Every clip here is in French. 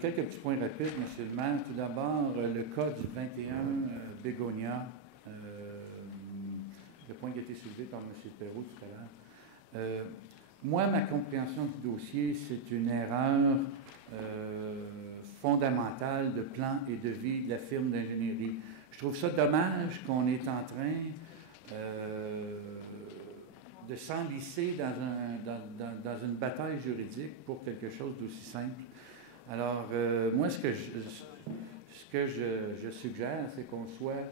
quelques petits points rapides, M. le maire. Tout d'abord, le cas du 21 Bégonia, le point qui a été soulevé par M. Perrault tout à l'heure. Moi, ma compréhension du dossier, c'est une erreur fondamentale de plan et de vie de la firme d'ingénierie. Je trouve ça dommage qu'on est en train de s'enlisser dans une bataille juridique pour quelque chose d'aussi simple. Alors, moi, ce que je suggère, c'est qu'on soit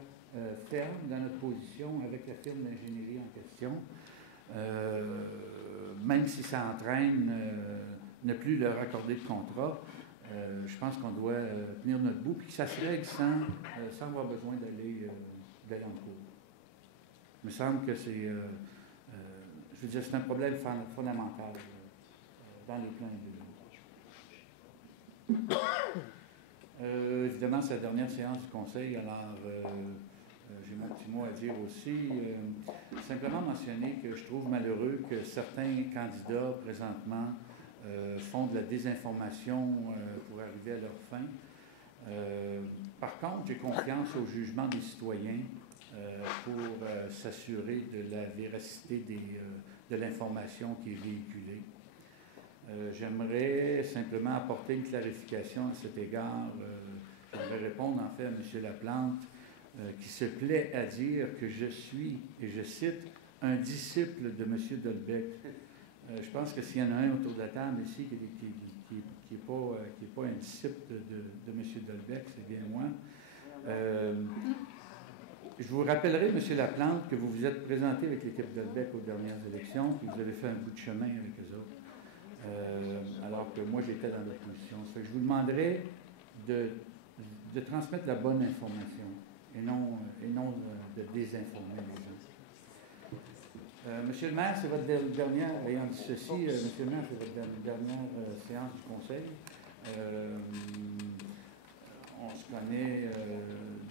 ferme dans notre position avec la firme d'ingénierie en question, même si ça entraîne ne plus leur accorder de contrat. Je pense qu'on doit tenir notre bout, puis que ça se règle sans avoir besoin d'aller en cours. Il me semble que c'est, je veux dire, c'est un problème fondamental dans les plans individuels. Évidemment, c'est la dernière séance du Conseil, alors j'ai mon petit mot à dire aussi. Simplement mentionner que je trouve malheureux que certains candidats, présentement, font de la désinformation pour arriver à leur fin. Par contre, j'ai confiance au jugement des citoyens pour s'assurer de la véracité de l'information qui est véhiculée. J'aimerais simplement apporter une clarification à cet égard. J'aimerais répondre en fait à M. Laplante, qui se plaît à dire que je suis, et je cite, un disciple de M. Dolbec. Je pense que s'il y en a un autour de la table ici qui n'est pas un disciple de M. Dolbec, c'est bien moi. Je vous rappellerai, M. Laplante, que vous vous êtes présenté avec l'équipe Dolbec aux dernières élections, puis vous avez fait un bout de chemin avec eux autres, alors que moi, j'étais dans l'opposition. Ça fait que je vous demanderai de transmettre la bonne information et non de désinformer les gens. Monsieur le maire, c'est votre dernière, ayant dit ceci, Monsieur le maire, c'est votre dernière séance du Conseil. On se connaît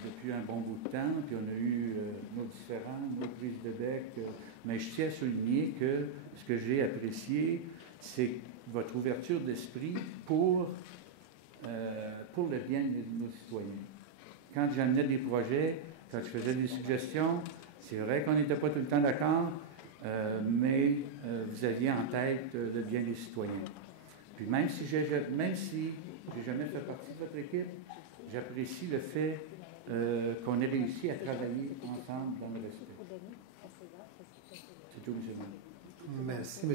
depuis un bon bout de temps, puis on a eu nos différends, nos prises de bec, mais je tiens à souligner que ce que j'ai apprécié, c'est votre ouverture d'esprit pour le bien de nos citoyens. Quand j'amenais des projets, quand je faisais des suggestions, c'est vrai qu'on n'était pas tout le temps d'accord, mais vous aviez en tête le bien des citoyens. Puis même si j'ai jamais fait partie de votre équipe, j'apprécie le fait qu'on ait réussi à travailler ensemble dans le respect. C'est tout, M. le maire. Merci, M.